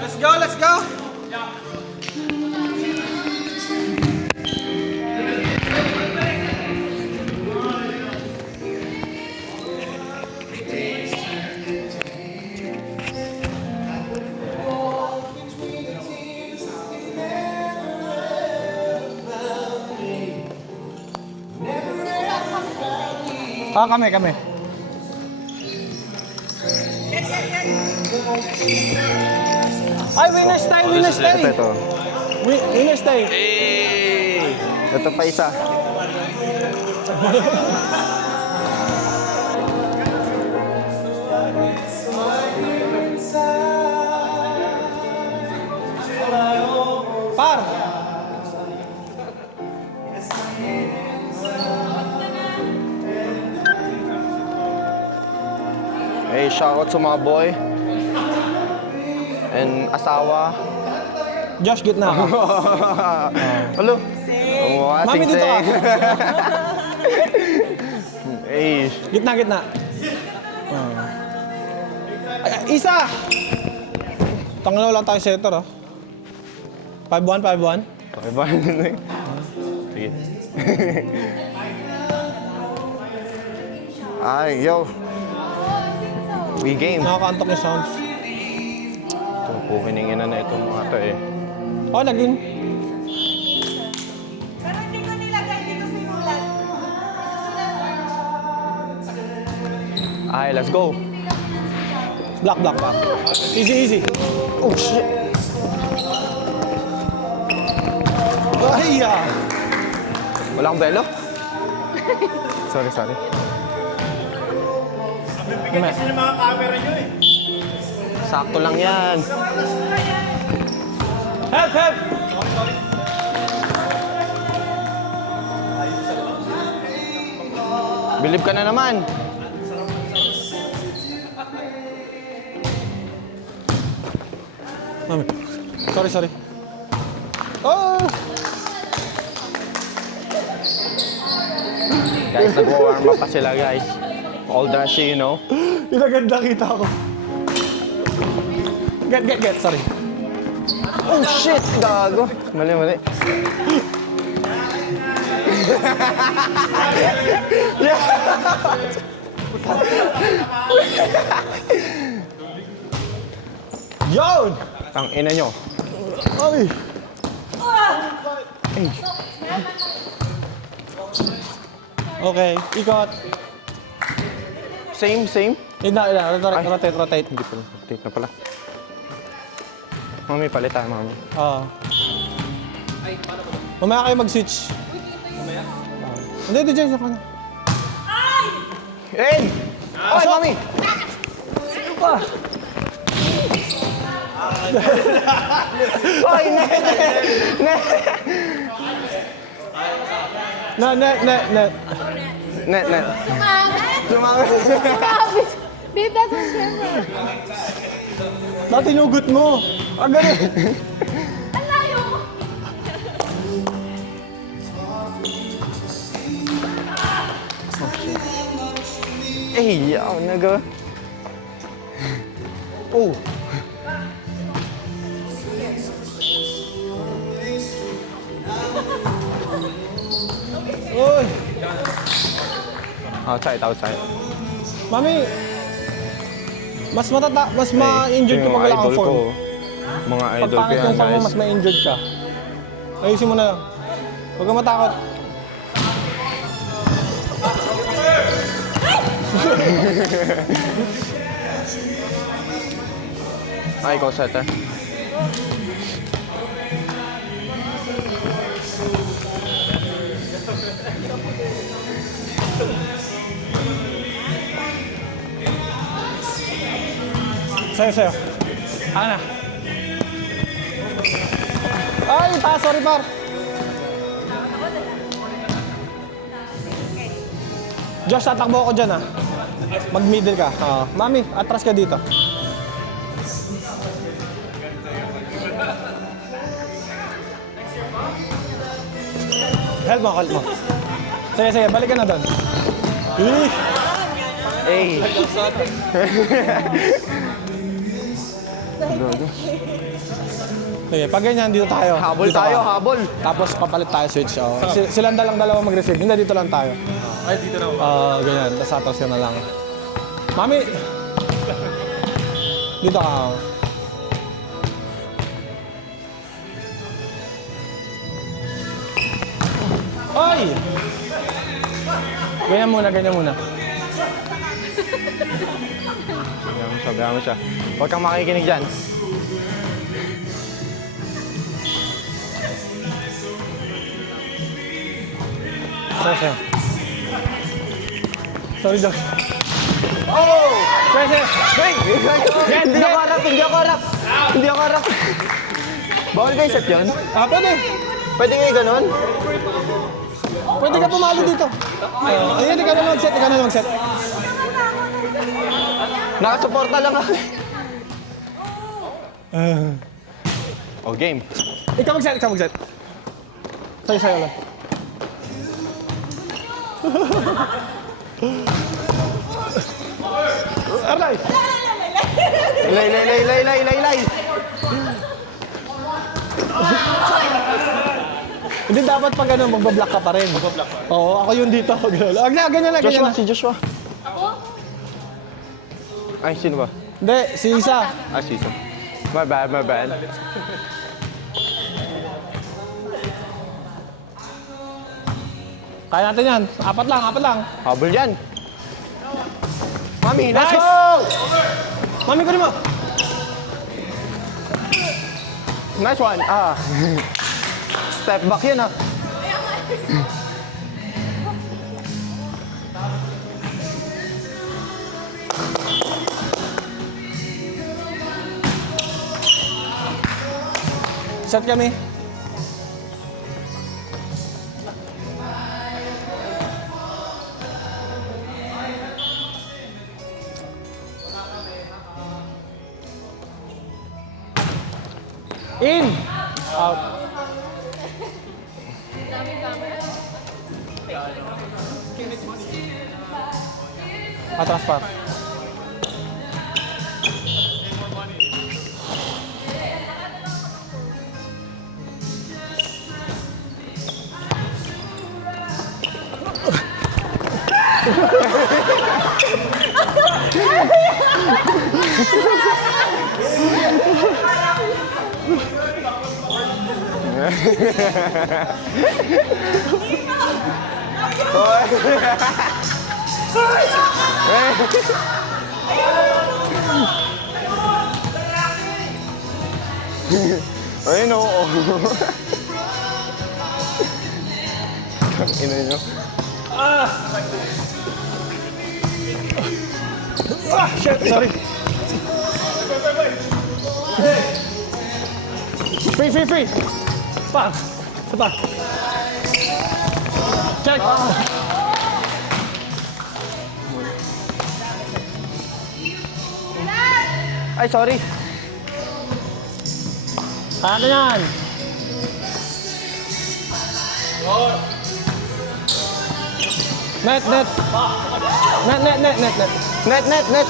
Let's go, let's go! Kami. Ay, winners tayo, winners tayo. Ito. Winners tayo. Ito pa isa. Par. Hey, shoutout sa mga boy. And asawa. Josh, gitna ka. Hello. Mami, dito ka. Hey. Gitna. Ay, isa! Tangin lang tayo setter, oh. 5-1. Okay ba? Sige. Ay, yo. We game. Nakakaantok yung sounds. Ito po, hiningin na itong mga to eh. Oh, naging. Pero hindi ko nilagay dito simulan. Ay, let's go. Block. Easy. Oh, shit. Ay, Wala akong belo? Sorry. Kasi ng mga camera nyo eh. Sakto lang yan. Help! Believe ka na naman. Mami. Sorry. Oh! Guys, nag-warm up pa sila, guys. All dashy, you know. Pinaganda kita ako. Get. Sorry. Oh, shit! Gago. Mali. Yun! Ang ina nyo. Ay! Okay, ikot. Same. Rotate. Hindi pala. Take na pala. Mami, palit tayo, mami. Oo. Mamaya kayo mag-switch. Hindi, dyan sa kanya. Red! Ay, mami! Ano pa? Ay, net! Net. Sumama. Babe, that's on camera. Natinugot mo. Ganun. Ang layo mo. Eh, yaw, naga. Oh. Uy! Outside. Mami, mas ma-injured ka pag wala kang form. Mga Pag idol ko pangit yan, yung form mo, guys. mas ma-injured ka. Ayusin mo na lang. Huwag ka matakot. Ay, ikaw setter. Sa'yo. Ako na. Ay, sorry par. Josh, tatakbo ako dyan ah. Mag-middle ka. Mami, atras ka dito. Help mo. Sige, balik ka na doon. Hey! Sige, pag ganyan, dito tayo. Habol Dito tayo, ka. habol. Tapos papalit tayo switch. Oh. Silang dalawa mag-receive. Hindi, dito lang tayo. Ay, dito na. Ganyan. Tapos atras ka na lang. Mami! Dito ka. Oh. Oy! Ganyan muna, ganyan muna. Sabihan mo siya. Huwag kang makikinig dyan. Sorry. Sorry, Josh. Oh! Sorry. Wait! Hindi ako harap, hindi ako harap. Hindi ako harap. Bawal kayo set yun? Pwede. Pwede kayo ganun? Pwede ka pumalo dito. Ayan, ikaw na mag-set. Ikaw na mag-set. Nakasuporta lang ako. Oh, game. Ikaw mag-set, ikaw mag-set. Sa'yo lang. Arlay! Lay. Hindi dapat pag ano, magbablock ka pa rin. Magbablock pa rin. Oo, ako yun dito. Ganyan lang. Joshua, si Joshua. Ako? Ay, sino ba? Hindi, si Isa. Ah, si Isa. My bad. Kaya natin yan. Apat lang. Habol yan. Mami, let's Nice! go! Mami, kunin mo. Nice one. Step back yan, ah. Set kami. In! Out. Atras pa. Ayun, oo. Ina nyo. Shit, sorry. Free. Pa. Isa pa. Check. Ay, sorry. Ano yan? Net. Net. Net.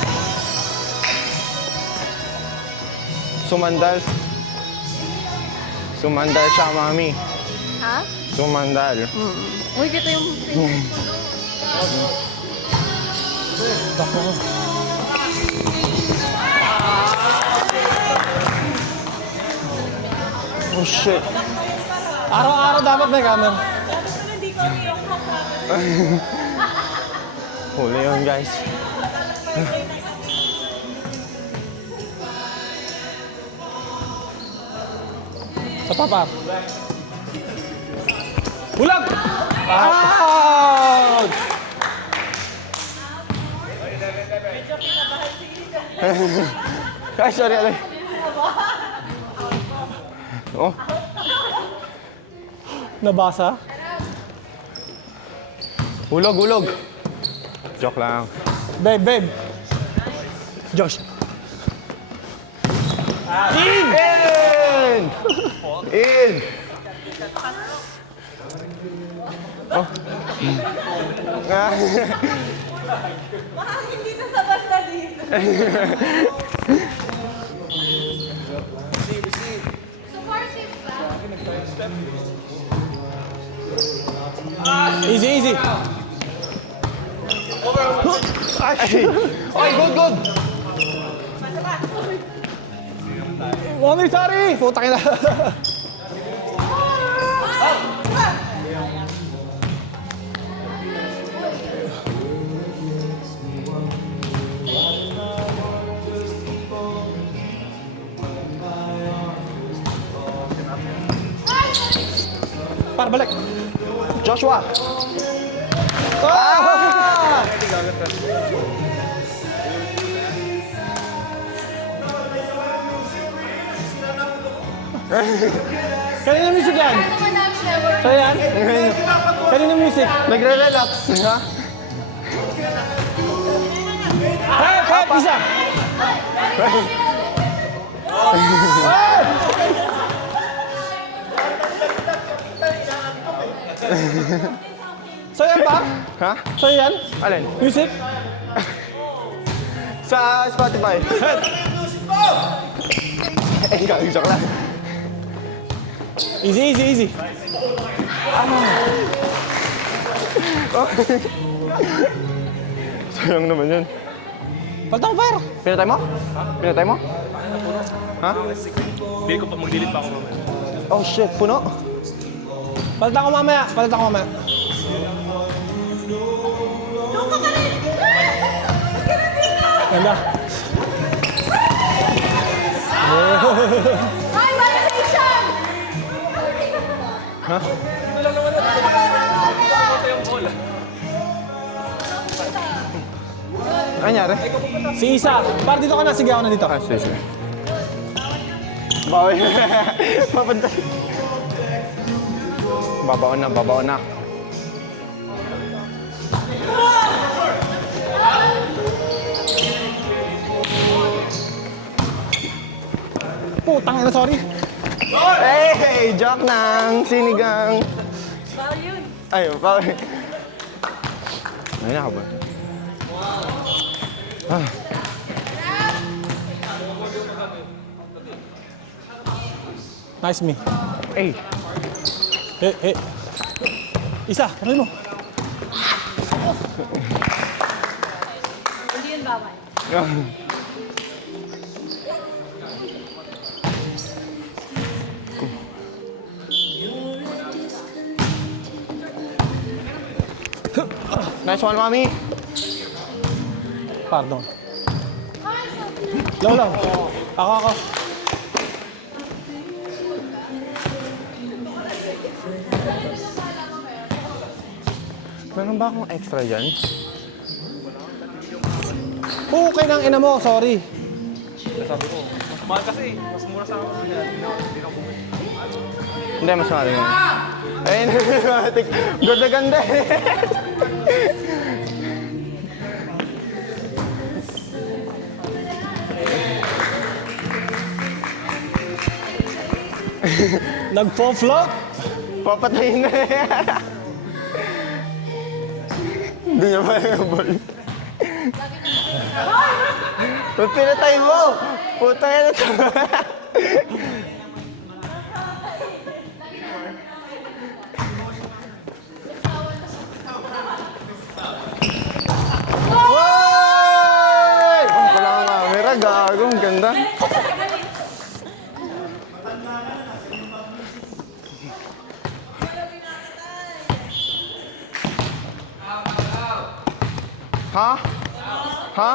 Sumandal siya, mami. Ha? Sumandal. Uy, kita yung... Oh, shit. Araw-araw dapat may camera. Huli yun, guys. Sa papa. Ulag! Out! Ay, sorry, alay. Oh, Nabasa? hulog. Joke lang. Babe. Josh. In! Oh. Baka hindi na sa basta dito. Easy, easy. Ay! Okay, good, good! Mami, sorry! Puta ka na. Para balik. Joshua! Ah! Kanina music yan? So yan? Kanina music? Nagre-relax. Ha? Hey, isa! So yan ba? Ha? So yan? Alin? Music? Sa Spotify. Eh, joke lang. Easy, easy, easy. Sayang naman yun. Paltang fire. Pinatay mo? Pinatay mo? Ha? Hindi ko pa mag-delete pa ako mamaya. Oh shit, puno. Paltang ko mamaya. Paltang ko mamaya. Ganda. Hi, violation! Ha? Ano nangyari? Si Isa. Par dito ka na. Sige ako na dito. Ah, sige, sige. Bawi. Papunta. Babaon na, babaon na. Putang ina, sorry. Hey, joke ng sinigang. Bawal yun. Ay, bawi. Ayun na ka ba? Nice me. Hey. Hey, hey. Isa, tuloy mo. Hindi yun bawal. Nice one, mommy. Pardon. Low lang. Ako. Meron ba akong extra dyan? Okay ng ina mo, sorry. Mahal kasi, mas mura sa akin. Hindi, mas mahal nga. Ayun, ganda ganda eh. Nagpo-float. Papatayin na eh. Hindi niya pa yung ball. Ba't pinatay mo? Puta yan ito. Woy! Wala kang camera, gago. Ang ganda. Ha? Ha?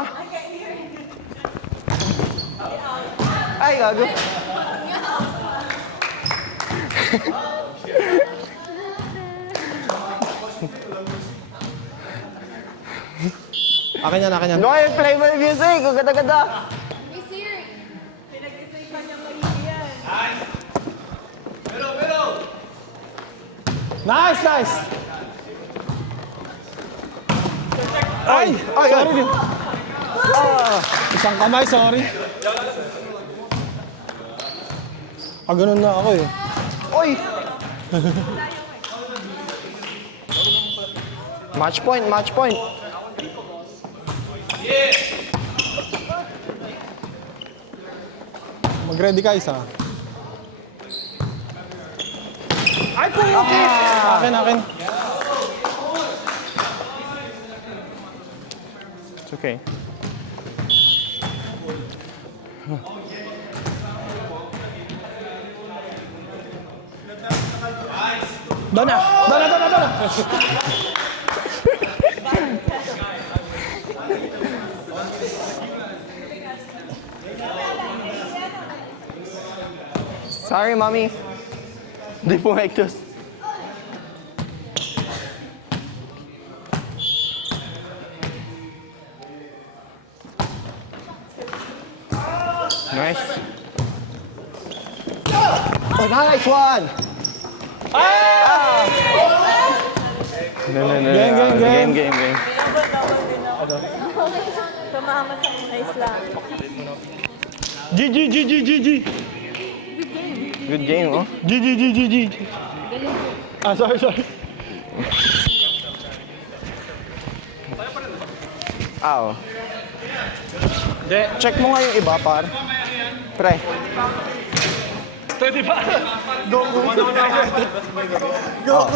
Ay, gago. Akin yan, akin yan. No, play my music. Ang ganda-ganda. Nice, nice. Ay, ay, sorry ay. din. Isang kamay, sorry. Ganun na ako eh. Oy! Match point, match point. Mag-ready ka isa. Ay, pumukit! Akin. It's okay. Doon na! Sorry, mommy. Hindi po hektos. Nice. Oh, nice one! No. Game. Tumama sa nice lang. GG. Good game, oh. GG. Ah, sorry. Ow. Check mo nga yung iba, par. Pre. Pwede ba? Oh.